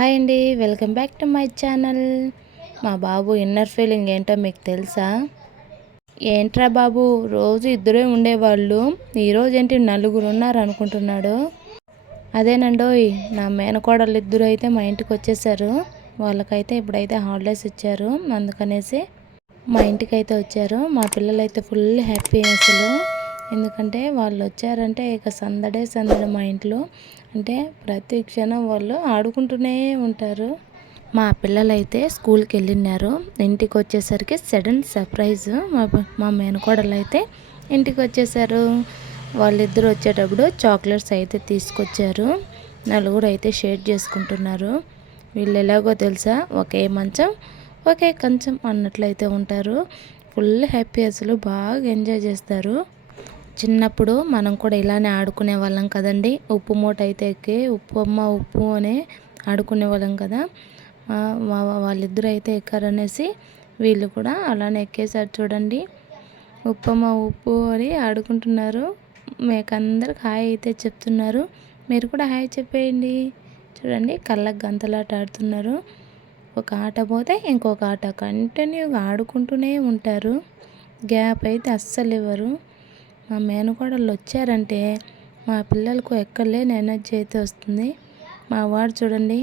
Hi అండి, welcome back to my channel. మా బాబు inner feeling ఏంటో మీకు తెలుసా? ఏంట్రా బాబు, రోజు ఇద్దరే ఉండేవాళ్ళు, ఈరోజు ఏంటి నలుగురు ఉన్నారు అనుకుంటున్నాడు. అదేనండోయ్, నా మేనకోడలు ఇద్దరు అయితే మా ఇంటికి వచ్చేసారు. వాళ్ళకైతే ఇప్పుడైతే హాలిడేస్ ఇచ్చారు, అందుకనేసి మా ఇంటికి అయితే వచ్చారు. మా పిల్లలైతే ఫుల్ హ్యాపీ అసలు. ఎందుకంటే వాళ్ళు వచ్చారంటే ఇక సందడే సందడి మా ఇంట్లో. అంటే ప్రతి క్షణం వాళ్ళు ఆడుకుంటూనే ఉంటారు. మా పిల్లలైతే స్కూల్కి వెళ్ళినారు. ఇంటికి వచ్చేసరికి సడన్ సర్ప్రైజ్, మా మేనకోడలు అయితే ఇంటికి వచ్చేసారు. వాళ్ళిద్దరు వచ్చేటప్పుడు చాక్లెట్స్ అయితే తీసుకొచ్చారు. నలుగురు అయితే షేర్ చేసుకుంటున్నారు. వీళ్ళు ఎలాగో తెలుసా, ఒకే మంచం ఒకే కంచం అన్నట్లయితే ఉంటారు. ఫుల్ హ్యాపీ, అసలు బాగా ఎంజాయ్ చేస్తారు. చిన్నప్పుడు మనం కూడా ఇలానే ఆడుకునే వాళ్ళం కదండి. ఉప్పు మూట అయితే ఎక్కి ఉప్పు అమ్మ ఉప్పు అని ఆడుకునే వాళ్ళం కదా. వాళ్ళిద్దరూ అయితే ఎక్కారనేసి వీళ్ళు కూడా అలానే ఎక్కేసారు చూడండి. ఉప్పమ్మ ఉప్పు అని ఆడుకుంటున్నారు. మీకందరికి హాయ్ అయితే చెప్తున్నారు. మీరు కూడా హాయ్ చెప్పేయండి. చూడండి, కళ్ళకు గంతలాట ఆడుతున్నారు. ఒక ఆట పోతే ఇంకొక ఆట కంటిన్యూగా ఆడుకుంటూనే ఉంటారు. గ్యాప్ అయితే అస్సలు ఇవ్వరు. మా మేనకోడళ్ళు వచ్చారంటే మా పిల్లలకు ఎక్కడలేని ఎనర్జీ అయితే వస్తుంది. మా వాడు చూడండి,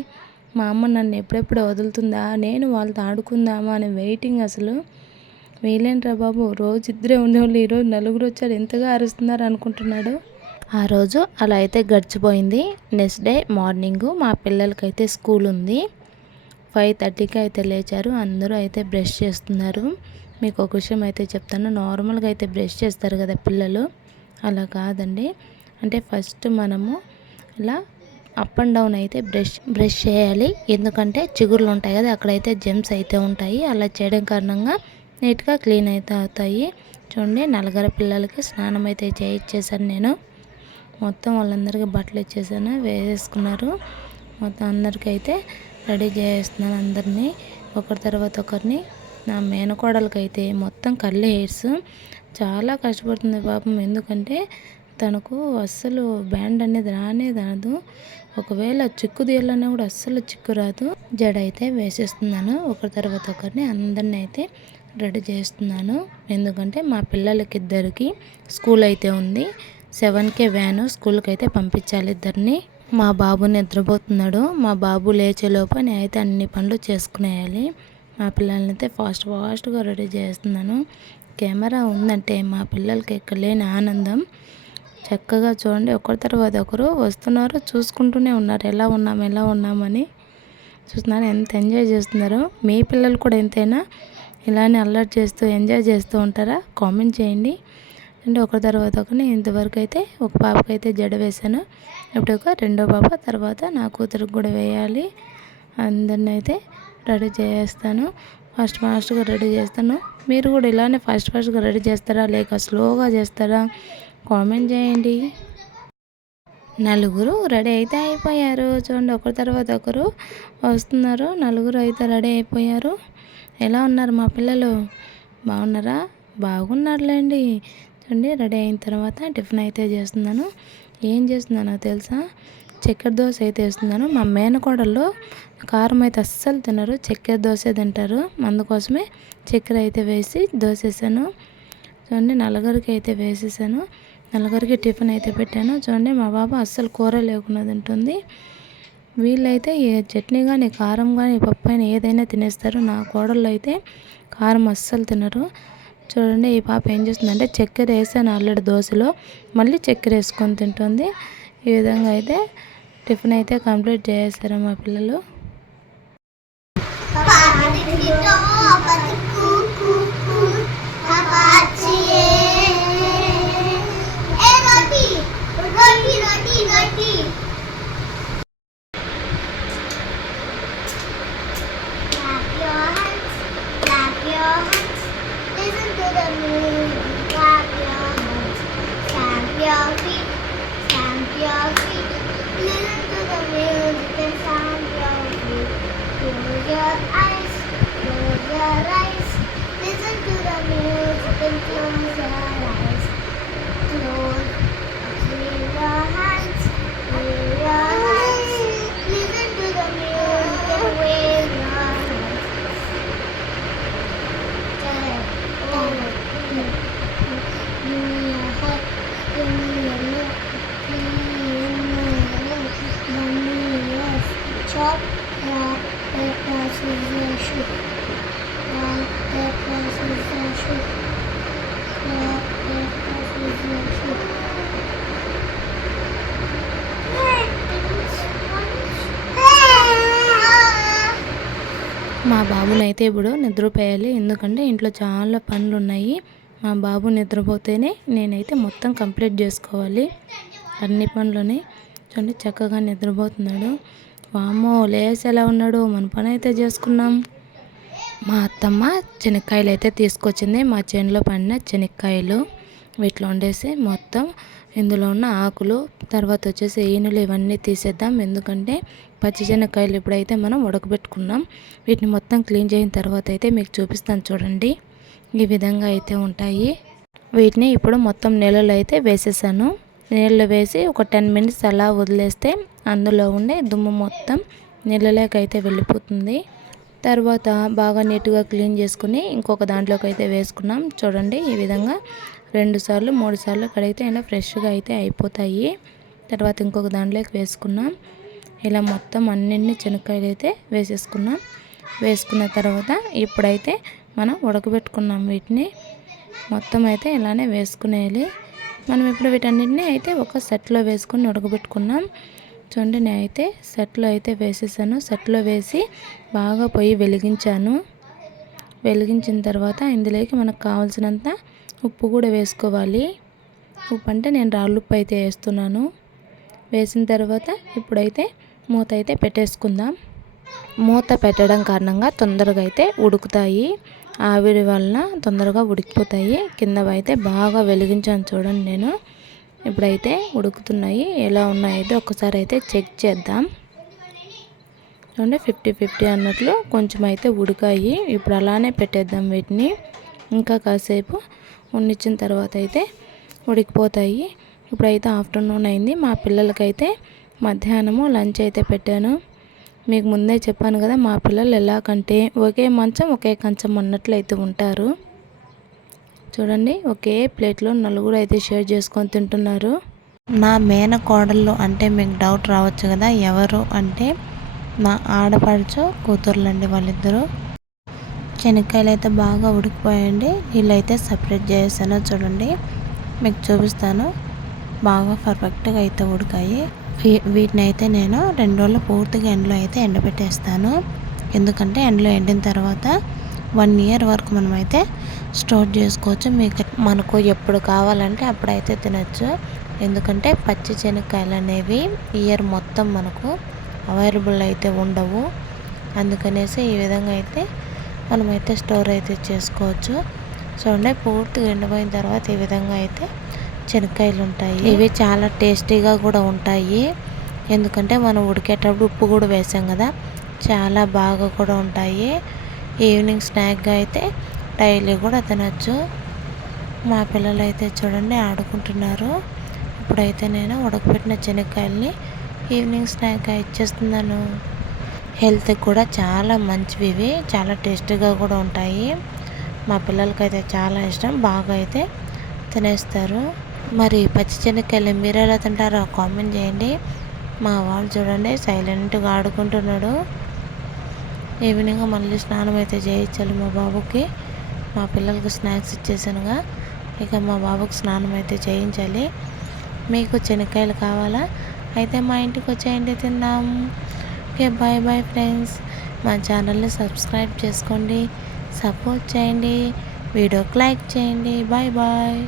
మా అమ్మ నన్ను ఎప్పుడెప్పుడు వదులుతుందా, నేను వాళ్ళతో ఆడుకుందామా అని వెయిటింగ్. అసలు వీళ్ళేంట్రా బాబు, రోజు ఇద్దరే ఉండేవాళ్ళు, ఈరోజు నలుగురు వచ్చారు, ఎంతగా అరుస్తున్నారు అనుకుంటున్నాడు. ఆ రోజు అలా అయితే గడిచిపోయింది. నెక్స్ట్ డే మార్నింగు మా పిల్లలకైతే స్కూల్ ఉంది. 5:30కి అయితే లేచారు. అందరూ అయితే బ్రష్ చేస్తున్నారు. మీకు ఒక విషయం అయితే చెప్తాను. నార్మల్గా అయితే బ్రష్ చేస్తారు కదా పిల్లలు, అలా కాదండి. అంటే ఫస్ట్ మనము ఇలా అప్ అండ్ డౌన్ అయితే బ్రష్ చేయాలి. ఎందుకంటే చిగుర్లు ఉంటాయి కదా, అక్కడైతే జెమ్స్ అయితే ఉంటాయి. అలా చేయడం కారణంగా నీట్గా క్లీన్ అయితే అవుతాయి. చూడండి, నలుగురు పిల్లలకి స్నానం అయితే చేయించేసాను నేను. మొత్తం వాళ్ళందరికీ బట్టలు ఇచ్చేసాను, వేసేసుకున్నారు. మొత్తం అందరికీ అయితే రెడీ చేస్తున్నాను అందరినీ, ఒకరి తర్వాత ఒకరిని. నా మేనకోడలకైతే మొత్తం కర్లీ హెయిర్స్, చాలా కష్టపడుతుంది పాపం. ఎందుకంటే తనకు అస్సలు బ్యాండ్ అనేది రాదు. ఒకవేళ చిక్కు తీయాలన్నా కూడా అస్సలు చిక్కు రాదు. జడ అయితే వేసేస్తున్నాను, ఒకరి తర్వాత ఒకరిని అందరిని అయితే రెడీ చేస్తున్నాను. ఎందుకంటే మా పిల్లలకిద్దరికి స్కూల్ అయితే ఉంది. 7కే వ్యాను, స్కూల్కి అయితే పంపించాలి ఇద్దరిని. మా బాబు నిద్రపోతున్నాడు. మా బాబు లేచేలోపు నేనైతే అన్ని పనులు చేసుకునేయాలి. మా పిల్లల్ని అయితే ఫాస్ట్గా రెడీ చేస్తున్నాను. కెమెరా ఉందంటే మా పిల్లలకి ఎక్కడ లేని ఆనందం. చక్కగా చూడండి, ఒకరి తర్వాత ఒకరు వస్తున్నారు, చూసుకుంటూనే ఉన్నారు ఎలా ఉన్నామని. చూస్తున్నారు ఎంత ఎంజాయ్ చేస్తున్నారో. మీ పిల్లలు కూడా ఎంతైనా ఇలానే అల్లరి చేస్తూ ఎంజాయ్ చేస్తూ ఉంటారా? కామెంట్ చేయండి. అంటే ఒకరి తర్వాత ఒకరిని ఇంతవరకు అయితే ఒక పాపకైతే జడ వేశాను. ఇప్పుడు ఒక రెండో పాప, తర్వాత నా కూతురికి కూడా వేయాలి. అందరిని అయితే రెడీ చేస్తాను. ఫాస్ట్గా రెడీ చేస్తాను. మీరు కూడా ఇలానే ఫాస్ట్గా రెడీ చేస్తారా లేక స్లోగా చేస్తారా? కామెంట్ చేయండి. నలుగురు రెడీ అయితే అయిపోయారు. చూడండి, ఒకరి తర్వాత ఒకరు వస్తున్నారు. నలుగురు అయితే రెడీ అయిపోయారు. ఎలా ఉన్నారు మా పిల్లలు? బాగున్నారా? బాగున్నారులేండి. చూడండి, రెడీ అయిన తర్వాత టిఫిన్ అయితే చేస్తున్నాను. ఏం చేస్తున్నానో తెలుసా? చక్కెర దోశ అయితే వేస్తున్నాను. మా మేనకోడళ్ళు కారం అయితే అస్సలు తినరు, చక్కెర దోశ తింటారు. అందుకోసమే చక్కెర అయితే వేసి దోశ వేసాను. చూడండి, నలుగురికి అయితే వేసేసాను. నలుగురికి టిఫిన్ అయితే పెట్టాను. చూడండి, మా బాబు అస్సలు కూర లేకుండా తింటుంది. వీళ్ళైతే ఏ చట్నీ కానీ కారం కానీ పప్పు అయినా ఏదైనా తినేస్తారు. నా కోడళ్ళు అయితే కారం అస్సలు తినరు. చూడండి, ఈ పాప ఏం చేస్తుందంటే చక్కెర వేసాను ఆల్రెడీ దోశలో, మళ్ళీ చక్కెర వేసుకొని తింటుంది. ఈ విధంగా అయితే టిఫిన్ అయితే కంప్లీట్ చేసేసారు మా పిల్లలు. Listen to the music and sound your feet. Close your eyes, close your eyes. rock, paper, scissors, shoot. Rock, paper, scissors, shoot. Rock, paper, scissors, shoot. మా బాబునైతే ఇప్పుడు నిద్రపోయాలి, ఎందుకంటే ఇంట్లో చాలా పనులు ఉన్నాయి. మా బాబు నిద్రపోతేనే నేనైతే మొత్తం కంప్లీట్ చేసుకోవాలి అన్ని పనులని. చూడండి చక్కగా నిద్రపోతున్నాడు. వామ్మో లేసి ఎలా ఉన్నాడు. మన పని అయితే చేసుకున్నాం. మా అత్తమ్మ శనక్కాయలు అయితే తీసుకొచ్చింది. మా చేనులో పండిన శనక్కాయలు వీటిలో వండేసి మొత్తం ఇందులో ఉన్న ఆకులు తర్వాత వచ్చేసి ఈనులు ఇవన్నీ తీసేద్దాం. ఎందుకంటే పచ్చి శనక్కాయలు ఇప్పుడైతే మనం ఉడకబెట్టుకున్నాం. వీటిని మొత్తం క్లీన్ చేసిన తర్వాత అయితే మీకు చూపిస్తాను చూడండి. ఈ విధంగా అయితే ఉంటాయి. వీటిని ఇప్పుడు మొత్తం నీళ్ళలో అయితే వేసేసాను. నీళ్ళు వేసి ఒక 10 మినిట్స్ అలా వదిలేస్తే అందులో ఉండే దుమ్ము మొత్తం నీళ్ళలోకైతే వెళ్ళిపోతుంది. తర్వాత బాగా నీట్గా క్లీన్ చేసుకుని ఇంకొక దాంట్లోకి అయితే వేసుకున్నాం. చూడండి ఈ విధంగా 2 సార్లు 3 సార్లు కడిగితే అయినా ఫ్రెష్గా అయితే అయిపోతాయి. తర్వాత ఇంకొక దాంట్లోకి వేసుకున్నాం. ఇలా మొత్తం అన్నింటినీ శనక్కాయలు అయితే వేసేసుకున్నాం. వేసుకున్న తర్వాత ఇప్పుడైతే మనం ఉడకబెట్టుకున్నాం వీటిని మొత్తం అయితే ఇలానే వేసుకునేయాలి. మనం ఇప్పుడు వీటన్నిటిని అయితే ఒక సెట్లో వేసుకొని ఉడకబెట్టుకున్నాం. చూడండి నేనైతే సెట్లో అయితే వేసేసాను. సెట్లో వేసి బాగా పొయ్యి వెలిగించాను. వెలిగించిన తర్వాత ఇందులోకి మనకు కావాల్సినంత ఉప్పు కూడా వేసుకోవాలి. ఉప్పు అంటే నేను రాళ్ళుప్పు అయితే వేస్తున్నాను. వేసిన తర్వాత ఇప్పుడైతే మూత అయితే పెట్టేసుకుందాం. మూత పెట్టడం కారణంగా తొందరగా అయితే ఉడుకుతాయి. ఆవిరి వలన తొందరగా ఉడికిపోతాయి. కింద అయితే బాగా వెలిగించాను చూడండి నేను. ఇప్పుడైతే ఉడుకుతున్నాయి. ఎలా ఉన్నాయైతే ఒకసారి అయితే చెక్ చేద్దాం. చూడండి 50-50 అన్నట్లు కొంచెం అయితే ఉడికాయి. ఇప్పుడు అలానే పెట్టేద్దాం వీటిని. ఇంకా కాసేపు ఉండిచ్చిన తర్వాత అయితే ఉడికిపోతాయి. ఇప్పుడైతే ఆఫ్టర్నూన్ అయింది. మా పిల్లలకైతే మధ్యాహ్నము లంచ్ అయితే పెట్టాను. మీకు ముందే చెప్పాను కదా మా పిల్లలు ఎలాగంటే ఒకే మంచం ఒకే కంచం అన్నట్లయితే ఉంటారు. చూడండి ఒకే ప్లేట్లో నలుగురు అయితే షేర్ చేసుకొని తింటున్నారు. నా మేనకోడళ్ళు అంటే మీకు డౌట్ రావచ్చు కదా ఎవరు అంటే నా ఆడపడుచు కూతుర్లండి వాళ్ళిద్దరూ. శనక్కాయలు అయితే బాగా ఉడికిపోయండి. నీళ్ళు అయితే సపరేట్ చేసాను చూడండి మీకు చూపిస్తాను. బాగా పర్ఫెక్ట్గా అయితే ఉడికాయి. వీటిని అయితే నేను 2 రోజులు పూర్తిగా ఎండలో అయితే ఎండబెట్టేస్తాను. ఎందుకంటే ఎండలో ఎండిన తర్వాత 1 ఇయర్ వరకు మనమైతే స్టోర్ చేసుకోవచ్చు. మనకు ఎప్పుడు కావాలంటే అప్పుడైతే తినచ్చు. ఎందుకంటే పచ్చి శనక్కాయలు అనేవి ఇయర్ మొత్తం మనకు అవైలబుల్ అయితే ఉండవు. అందుకనేసి ఈ విధంగా అయితే మనమైతే స్టోర్ అయితే చేసుకోవచ్చు. చూడండి పూర్తిగా ఎండిపోయిన తర్వాత ఈ విధంగా అయితే శనక్కాయలు ఉంటాయి. ఇవి చాలా టేస్టీగా కూడా ఉంటాయి. ఎందుకంటే మనం ఉడికేటప్పుడు ఉప్పు కూడా వేసాం కదా, చాలా బాగా కూడా ఉంటాయి. ఈవినింగ్ స్నాక్గా అయితే డైలీ కూడా తినచ్చు. మా పిల్లలు అయితే చూడండి ఆడుకుంటున్నారు. ఇప్పుడైతే నేను ఉడకబెట్టిన శనక్కాయలని ఈవినింగ్ స్నాక్గా ఇచ్చేస్తున్నాను. హెల్త్కి కూడా చాలా మంచివి ఇవి. చాలా టేస్టీగా కూడా ఉంటాయి. మా పిల్లలకైతే చాలా ఇష్టం. బాగా అయితే తినేస్తారు. మరి పచ్చి శనక్కాయలు మీరు ఎలా తింటారో కామెంట్ చేయండి. మా వాళ్ళు చూడండి సైలెంట్గా ఆడుకుంటున్నాడు. ఈవినింగ్ మళ్ళీ స్నానం అయితే చేయించాలి మా బాబుకి. మా పిల్లలకి స్నాక్స్ ఇచ్చేసానుగా, ఇక మా బాబుకి స్నానం అయితే చేయించాలి. మీకు శనక్కాయలు కావాలా అయితే మా ఇంటికి వచ్చేయండి తిందాం. Okay bye bye friends. మా ఛానల్ని సబ్స్క్రైబ్ చేసుకోండి, సపోర్ట్ చేయండి, వీడియోకి లైక్ చేయండి. Bye bye.